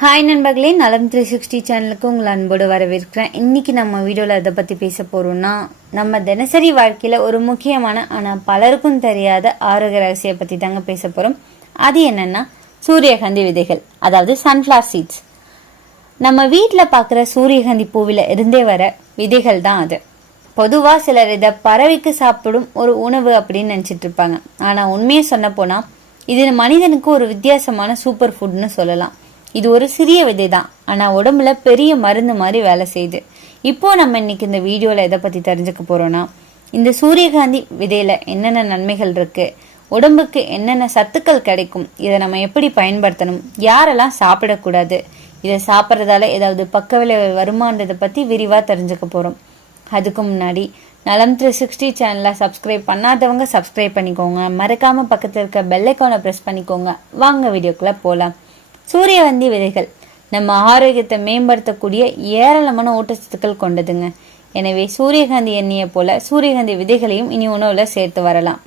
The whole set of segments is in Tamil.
ஹாய் நண்பர்களே, நலம் 360 சேனலுக்கு உங்களை அன்போடு வரவேற்கிறேன். இன்னைக்கு நம்ம வீடியோவில் எதை பற்றி பேச போகிறோம்னா, நம்ம தினசரி வாழ்க்கையில் ஒரு முக்கியமான ஆனால் பலருக்கும் தெரியாத ஆரோக்கிய ரகசிய பற்றி தாங்க பேச போகிறோம். அது என்னன்னா சூரியகாந்தி விதைகள், அதாவது சன்ஃப்ளவர் சீட்ஸ். நம்ம வீட்டில் பார்க்குற சூரியகாந்தி பூவில் இருந்தே வர விதைகள் தான் அது. பொதுவாக சிலர் இதை பறவைக்கு சாப்பிடும் ஒரு உணவு அப்படின்னு நினச்சிட்டு இருப்பாங்க. ஆனால் உண்மையை சொன்ன போனால் இது மனிதனுக்கு ஒரு வித்தியாசமான சூப்பர் ஃபுட்னு சொல்லலாம். இது ஒரு சிறிய விதை தான், ஆனால் உடம்புல பெரிய மருந்து மாதிரி வேலை செய்யுது. இப்போ நம்ம இன்னைக்கு இந்த வீடியோவில் எதை பற்றி தெரிஞ்சுக்க போகிறோன்னா, இந்த சூரியகாந்தி விதையில் என்னென்ன நன்மைகள் இருக்குது, உடம்புக்கு என்னென்ன சத்துக்கள் கிடைக்கும், இதை நம்ம எப்படி பயன்படுத்தணும், யாரெல்லாம் சாப்பிடக்கூடாது, இதை சாப்பிட்றதால ஏதாவது பக்க விளைவு வருமானதை பற்றி விரிவாக தெரிஞ்சுக்க போகிறோம். அதுக்கு முன்னாடி நலம் 360 சேனலை சப்ஸ்கிரைப் பண்ணாதவங்க சப்ஸ்கிரைப் பண்ணிக்கோங்க. மறக்காமல் பக்கத்தில் இருக்க பெல் ஐக்கானை ப்ரெஸ் பண்ணிக்கோங்க. வாங்க வீடியோக்குள்ளே போகலாம். சூரியகாந்தி விதைகள் நம்ம ஆரோக்கியத்தை மேம்படுத்தக்கூடிய ஏராளமான ஊட்டச்சத்துக்கள் கொண்டதுங்க. எனவே சூரியகாந்தி எண்ணெயை போல சூரியகாந்தி விதைகளையும் இனி உணவில் சேர்த்து வரலாம்.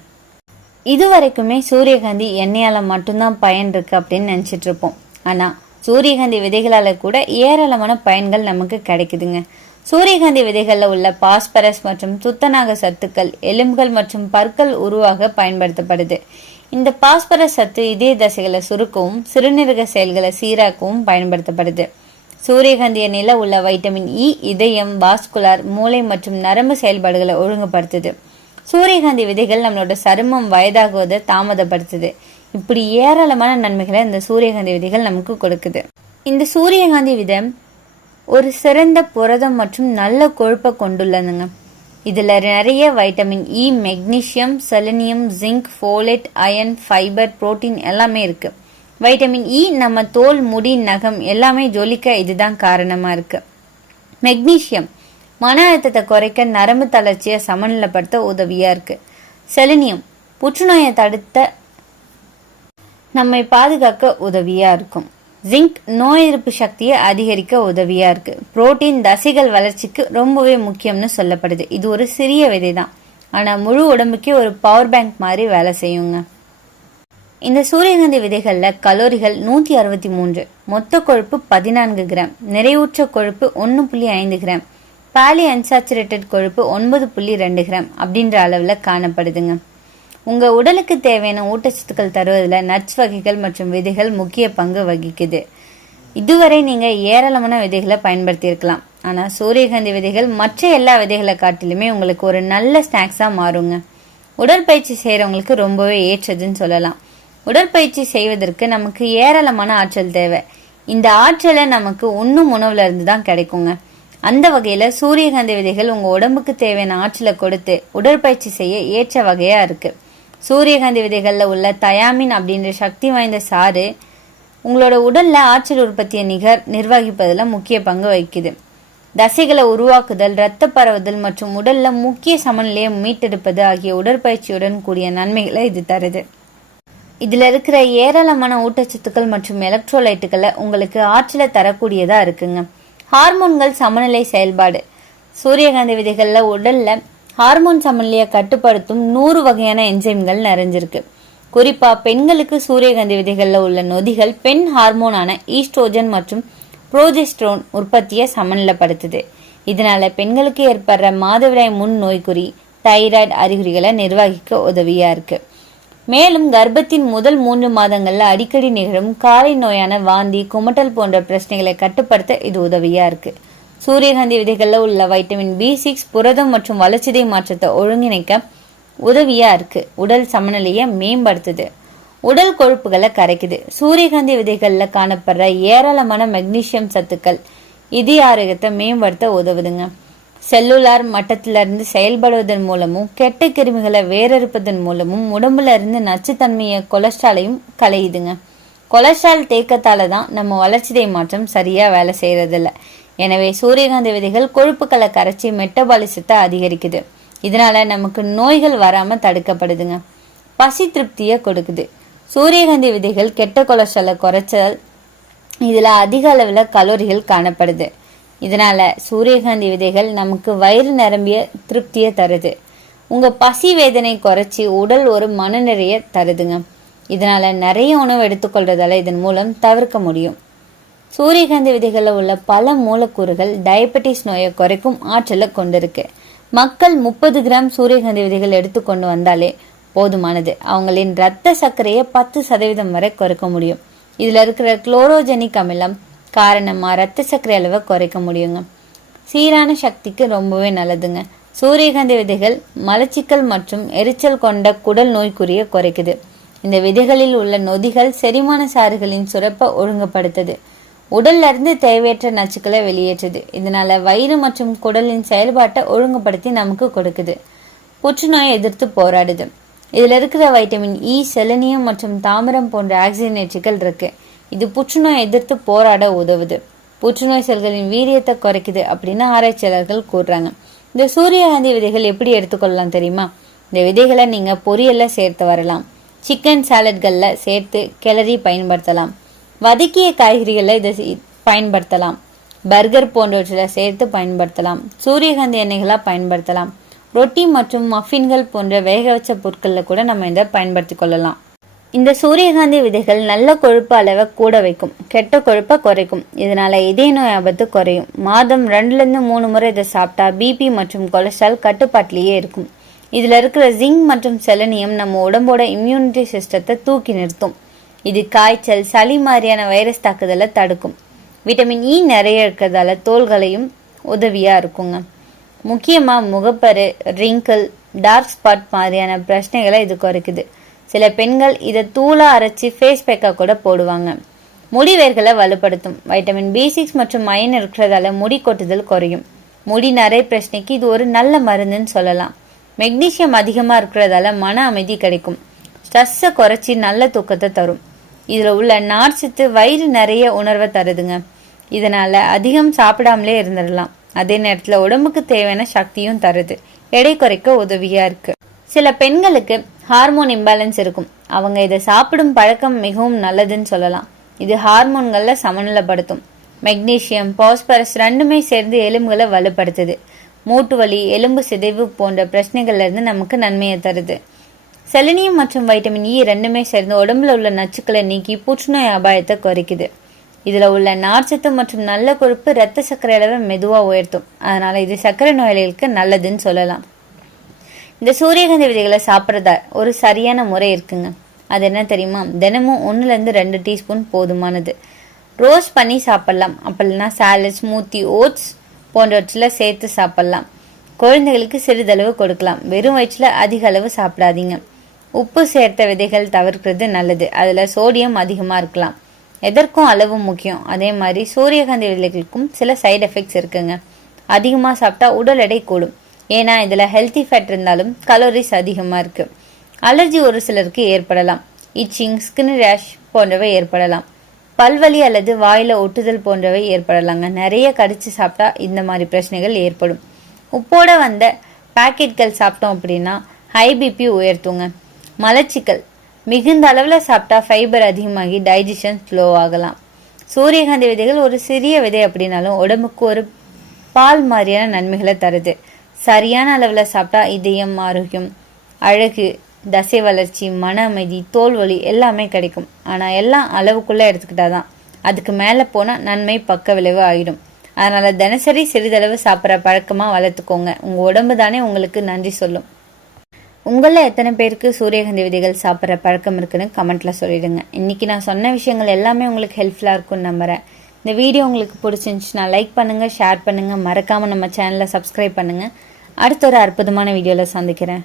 இதுவரைக்குமே சூரியகாந்தி எண்ணெயால் மட்டும்தான் பயன் இருக்கு அப்படின்னு நினச்சிட்டு இருப்போம். ஆனால் சூரியகாந்தி விதைகளால் கூட ஏராளமான பயன்கள் நமக்கு கிடைக்குதுங்க. சூரியகாந்தி விதைகளில் உள்ள பாஸ்பரஸ் மற்றும் துத்தநாக சத்துக்கள் எலும்புகள் மற்றும் பற்கள் உருவாக பயன்படுத்தப்படுது. இந்த பாஸ்பரஸ் சத்து இதய தசைகளை சுருக்கவும் சிறுநீரக செயல்களை சீராக்கவும் பயன்படுத்தப்படுது. சூரியகாந்தி எண்ணெயில உள்ள வைட்டமின் இ இதயம், வாஸ்குலார், மூளை மற்றும் நரம்பு செயல்பாடுகளை ஒழுங்குபடுத்துது. சூரியகாந்தி விதைகள் நம்மளோட சருமம் வயதாகுவதை தாமதப்படுத்துது. இப்படி ஏராளமான நன்மைகளை இந்த சூரியகாந்தி விதைகள் நமக்கு கொடுக்குது. இந்த சூரியகாந்தி விதை ஒரு சிறந்த புரதம் மற்றும் நல்ல கொழுப்பை கொண்டுள்ளதுங்க. இதில் நிறைய vitamin E, magnesium, selenium, zinc, folate, iron, fibre, protein எல்லாமே இருக்கு. வைட்டமின் இ நம்ம தோல், முடி, நகம் எல்லாமே ஜொலிக்க இதுதான் காரணமா இருக்கு. மெக்னீசியம் மன அழுத்தத்தை குறைக்க, நரம்பு தளர்ச்சியை சமநிலைப்படுத்த உதவியா இருக்கு. செலினியம் புற்றுநோயை தடுத்த நம்மை பாதுகாக்க உதவியா இருக்கும். ஜிங்க் நோய் எதிர்ப்பு சக்தியை அதிகரிக்க உதவியா இருக்கு. புரோட்டீன் தசைகள் வளர்ச்சிக்கு ரொம்பவே முக்கியம்னு சொல்லப்படுது. இது ஒரு சிறிய விதை தான், ஆனா முழு உடம்புக்கே ஒரு பவர் பேங்க் மாதிரி வேலை செய்யுங்க. இந்த சூரியகாந்தி விதைகள்ல கலோரிகள் 163, மொத்த கொழுப்பு 14 கிராம், நிறைவுற்ற கொழுப்பு 1.5 கிராம், பாலி அன்சாச்சுரேட்டட் கொழுப்பு 9.2 கிராம் அப்படின்ற அளவுல காணப்படுதுங்க. உங்க உடலுக்கு தேவையான ஊட்டச்சத்துக்கள் தருவதில் நட்ஸ் வகைகள் மற்றும் விதைகள் முக்கிய பங்கு வகிக்குது. இதுவரை நீங்க ஏராளமான விதைகளை பயன்படுத்தி இருக்கலாம், ஆனா சூரியகாந்தி விதைகள் மற்ற எல்லா விதைகளை காட்டிலுமே உங்களுக்கு ஒரு நல்ல ஸ்நாக்ஸா மாறுங்க. உடற்பயிற்சி செய்யறவங்களுக்கு ரொம்பவே ஏற்றதுன்னு சொல்லலாம். உடற்பயிற்சி செய்வதற்கு நமக்கு ஏராளமான ஆற்றல் தேவை. இந்த ஆற்றலை நமக்கு உண்ணும் உணவுல இருந்து தான் கிடைக்குங்க. அந்த வகையில சூரியகாந்தி விதைகள் உங்க உடம்புக்கு தேவையான ஆற்றலை கொடுத்து உடற்பயிற்சி செய்ய ஏற்ற வகையா இருக்கு. சூரியகாந்தி விதைகள்ல உள்ள தயாமின் அப்படின்ற சக்தி வாய்ந்த சாறு உங்களோட உடல்ல ஆற்றல் உற்பத்தியை நிர்வகிப்பதில் முக்கிய பங்கு வகிக்குது. தசைகளை உருவாக்குதல், இரத்த பரவுதல் மற்றும் உடல்ல முக்கிய சமநிலையை மீட்டெடுப்பது ஆகிய உடற்பயிற்சியுடன் கூடிய நன்மைகளை இது தருது. இதுல இருக்கிற ஏராளமான ஊட்டச்சத்துக்கள் மற்றும் எலக்ட்ரோலைட்டுகளை உங்களுக்கு ஆற்றலை தரக்கூடியதா இருக்குங்க. ஹார்மோன்கள் சமநிலை செயல்பாடு சூரியகாந்தி விதைகள்ல உடல்ல ஹார்மோன் சமநிலையை கட்டுப்படுத்தும் 100 வகையான என்சைம்கள் நிறைஞ்சிருக்கு. குறிப்பா பெண்களுக்கு சூரியகாந்தி விதைகள்ல உள்ள நொதிகள் பெண் ஹார்மோனான ஈஸ்ட்ரோஜன் மற்றும் புரோஜெஸ்ட்ரோன் உற்பத்தியை சமநிலைப்படுத்துது. இதனால பெண்களுக்கு ஏற்படுற மாதவிடாய் முன் நோய்க்குறி, தைராய்டு அறிகுறிகளை நிர்வகிக்க உதவியா இருக்கு. மேலும் கர்ப்பத்தின் முதல் 3 மாதங்கள்ல அடிக்கடி நிகழும் காலை நோயான வாந்தி, குமட்டல் போன்ற பிரச்சனைகளை கட்டுப்படுத்த இது உதவியா இருக்கு. சூரியகாந்தி விதைகள்ல உள்ள வைட்டமின் B6 புரதம் மற்றும் வளர்ச்சிதை மாற்றத்தை ஒருங்கிணைக்க உதவியா இருக்கு. உடல் சமநிலையை மேம்படுத்துது. உடல் கொழுப்புகளை கரைக்குது. சூரியகாந்தி விதைகள்ல காணப்படுற ஏராளமான மெக்னீசியம் சத்துக்கள் இதய ஆரோக்கியத்தை மேம்படுத்த உதவுதுங்க. செல்லுலார் மட்டத்திலிருந்து செயல்படுவதன் மூலமும் கெட்ட கிருமிகளை வேறறுப்பதன் மூலமும் உடம்புல இருந்து நச்சுத்தன்மையை கொலஸ்ட்ராலையும் களையுதுங்க. கொலஸ்ட்ரால் தேக்கத்தால தான் நம்ம வளர்ச்சிதை மாற்றம் சரியா வேலை செய்யறதில்ல. எனவே சூரியகாந்தி விதைகள் கொழுப்புகளை கரைச்சி மெட்டபாலிசத்தை அதிகரிக்குது. இதனால நமக்கு நோய்கள் வராம தடுக்கப்படுதுங்க. பசி திருப்தியை கொடுக்குது. சூரியகாந்தி விதைகள் கெட்ட கொலஸ்ட்ராலை குறைச்சல், இதுல அதிக அளவுல கலோரிகள் காணப்படுது. இதனால சூரியகாந்தி விதைகள் நமக்கு வயிறு நிரம்பிய திருப்தியை தருது. உங்க பசி வேதனை குறைச்சி உடல் ஒரு மனநிறைய தருதுங்க. இதனால நிறைய உணவு எடுத்துக்கொள்றதால இதன் மூலம் தவிர்க்க முடியும். சூரியகாந்தி விதைகளில் உள்ள பல மூலக்கூறுகள் டயபெட்டிஸ் நோயை குறைக்கும் ஆற்றலை கொண்டிருக்கு. மக்கள் 30 கிராம் சூரியகாந்தி விதைகள் எடுத்துக்கொண்டு வந்தாலே போதுமானது. அவங்களின் இரத்த சர்க்கரையை 10% வரை குறைக்க முடியும். இதுல இருக்கிற குளோரோஜெனிக் அமிலம் காரணமா இரத்த சர்க்கரை அளவை குறைக்க முடியுங்க. சீரான சக்திக்கு ரொம்பவே நல்லதுங்க. சூரியகாந்தி விதைகள் மலச்சிக்கல் மற்றும் எரிச்சல் கொண்ட குடல் நோய்க்குரிய குறைக்குது. இந்த விதைகளில் உள்ள நொதிகள் செரிமான சாறுகளின் சுரப்பை ஒழுங்குபடுத்துது. உடல்ல இருந்து தேவையற்ற நச்சுக்களை வெளியேற்றுது. இதனால வயிறு மற்றும் குடலின் செயல்பாட்டை ஒழுங்குபடுத்தி நமக்கு கொடுக்குது. புற்றுநோயை எதிர்த்து போராடுது. இதுல இருக்கிற வைட்டமின் இ, செலனியம் மற்றும் தாமிரம் போன்ற ஆக்சிஜனேற்றுகள் இருக்கு. இது புற்றுநோய் எதிர்த்து போராட உதவுது. புற்றுநோய் செல்களின் வீரியத்தை குறைக்குது அப்படின்னு ஆராய்ச்சியாளர்கள் கூறுறாங்க. இந்த சூரியகாந்தி விதைகள் எப்படி எடுத்துக்கொள்ளலாம் தெரியுமா? இந்த விதைகளை நீங்க பொரியல்ல சேர்த்து வரலாம். சிக்கன் சாலட்கள்ல சேர்த்து கிளறி பயன்படுத்தலாம். வதக்கிய காய்கறிகளை இதை பயன்படுத்தலாம். பர்கர் போன்றவற்றில் சேர்த்து பயன்படுத்தலாம். சூரியகாந்தி எண்ணெய்களா பயன்படுத்தலாம். ரொட்டி மற்றும் மஃபின்கள் போன்ற வேக வச்ச பொருட்களில் கூட நம்ம இதை பயன்படுத்தி கொள்ளலாம். இந்த சூரியகாந்தி விதைகள் நல்ல கொழுப்பு அளவை கூட வைக்கும், கெட்ட கொழுப்பை குறைக்கும். இதனால இதய நோய் ஆபத்து குறையும். மாதம் 2-3 முறை இதை சாப்பிட்டா பிபி மற்றும் கொலஸ்ட்ரால் கட்டுப்பாட்டிலேயே இருக்கும். இதுல இருக்கிற ஜிங்க் மற்றும் செலனியம் நம்ம உடம்போட இம்யூனிட்டி சிஸ்டத்தை தூக்கி நிறுத்தும். இது காய்ச்சல், சளி மாதிரியான வைரஸ் தாக்குதலை தடுக்கும். விட்டமின் இ நிறைய இருக்கிறதால தோள்களையும் உதவியா இருக்குங்க. முக்கியமா முகப்பரு, ரிங்கிள், டார்க் ஸ்பாட் மாதிரியான பிரச்சனைகளை இது குறைக்குது. சில பெண்கள் இதை தூளா அரைச்சி ஃபேஸ் பேக்கா கூட போடுவாங்க. முடி வேர்களை வலுப்படுத்தும். வைட்டமின் B6 மற்றும் அயன் இருக்கிறதால முடி கொட்டுதல் குறையும். முடி நரை பிரச்சனைக்கு இது ஒரு நல்ல மருந்துன்னு சொல்லலாம். மெக்னீசியம் அதிகமா இருக்கிறதால மன அமைதி கிடைக்கும். ஸ்ட்ரெஸ்ஸை குறைச்சி நல்ல தூக்கத்தை தரும். இதுல உள்ள நார்ச்சத்து வயிறு நிறைய உணர்வை தருதுங்க. இதனால அதிகம் சாப்பிடாமலே இருந்துடலாம். அதே நேரத்துல உடம்புக்கு தேவையான சக்தியும் தருது. எடை குறைக்க உதவியா இருக்கு. சில பெண்களுக்கு ஹார்மோன் இம்பேலன்ஸ் இருக்கும். அவங்க இதை சாப்பிடும் பழக்கம் மிகவும் நல்லதுன்னு சொல்லலாம். இது ஹார்மோன்களை சமநிலைப்படுத்தும். மெக்னீசியம், பாஸ்பரஸ் ரெண்டுமே சேர்ந்து எலும்புகளை வலுப்படுத்துது. மூட்டு வலி, எலும்பு சிதைவு போன்ற பிரச்சனைகள்ல இருந்து நமக்கு நன்மையை தருது. செலனியம் மற்றும் வைட்டமின் இ ரெண்டுமே சேர்ந்து உடம்புல உள்ள நச்சுக்களை நீக்கி புற்றுநோய் அபாயத்தை குறைக்குது. இதுல உள்ள நார்ச்சத்து மற்றும் நல்ல கொழுப்பு இரத்த சர்க்கரை அளவை மெதுவா உயர்த்தும். அதனால இது சர்க்கரை நோயாளிகளுக்கு நல்லதுன்னு சொல்லலாம். இந்த சூரியகாந்தி விதைகளை சாப்பிட்றதா ஒரு சரியான முறை இருக்குங்க. அது என்ன தெரியுமா? தினமும் 1-2 டீஸ்பூன் போதுமானது. ரோஸ்ட் பண்ணி சாப்பிடலாம். அப்படின்னா சாலட், ஸ்மூத்தி, ஓட்ஸ் போன்றவற்றில் சேர்த்து சாப்பிடலாம். குழந்தைகளுக்கு சிறிதளவு கொடுக்கலாம். வெறும் வயிற்றுல அதிக அளவு சாப்பிடாதீங்க. உப்பு சேர்த்த விதைகள் தவிர்க்கிறது நல்லது. அதுல சோடியம் அதிகமா இருக்கலாம். எதற்கும் அளவு முக்கியம். அதே மாதிரி சூரியகாந்தி விதைகளுக்கும் சில சைடு எஃபெக்ட்ஸ் இருக்குங்க. அதிகமா சாப்பிட்டா உடல் எடை கூடும். ஏன்னா இதுல ஹெல்த்தி ஃபேட் இருந்தாலும் கலோரிஸ் அதிகமா இருக்கு. அலர்ஜி ஒரு சிலருக்கு ஏற்படலாம். இச்சிங், ஸ்கின் ரேஷ் போன்றவை ஏற்படலாம். பல்வலி அல்லது வாயில ஒட்டுதல் போன்றவை ஏற்படலாங்க. நிறைய கடிச்சு சாப்பிட்டா இந்த மாதிரி பிரச்சனைகள் ஏற்படும். உப்போட வந்த பாக்கெட்கள் சாப்பிட்டோம் அப்படின்னா ஹை பிபி உயர்த்துங்க. மலச்சிக்கல் மிகுந்த அளவில் சாப்பிட்டா ஃபைபர் அதிகமாகி டைஜஷன் ஸ்லோ ஆகலாம். சூரியகாந்தி விதைகள் ஒரு சிறிய விதை அப்படின்னாலும் உடம்புக்கு ஒரு பால் மாதிரியான நன்மைகளை தருது. சரியான அளவில் சாப்பிட்டா இதயம் ஆரோக்கியம், அழகு, தசை வளர்ச்சி, மன அமைதி, தோல் வலி எல்லாமே கிடைக்கும். ஆனால் எல்லாம் அளவுக்குள்ளே எடுத்துக்கிட்டாதான். அதுக்கு மேலே போனால் நன்மை பக்க விளைவு ஆகிடும். அதனால தினசரி சிறிதளவு சாப்பிட்ற பழக்கமாக வளர்த்துக்கோங்க. உங்கள் உடம்பு தானே உங்களுக்கு நன்றி சொல்லும். உங்களில் எத்தனை பேருக்கு சூரியகாந்தி விதைகள் சாப்பிட்ற பழக்கம் இருக்குன்னு கமெண்ட்ல சொல்லிடுங்க. இன்னைக்கு நான் சொன்ன விஷயங்கள் எல்லாமே உங்களுக்கு ஹெல்ப்ஃபுல்லாக இருக்கும்னு நம்புறேன். இந்த வீடியோ உங்களுக்கு பிடிச்சிருந்துச்சுன்னா லைக் பண்ணுங்க, ஷேர் பண்ணுங்க, மறக்காம நம்ம சேனலை சப்ஸ்கிரைப் பண்ணுங்க. அடுத்த ஒரு அற்புதமான வீடியோவில் சந்திக்கிறேன்.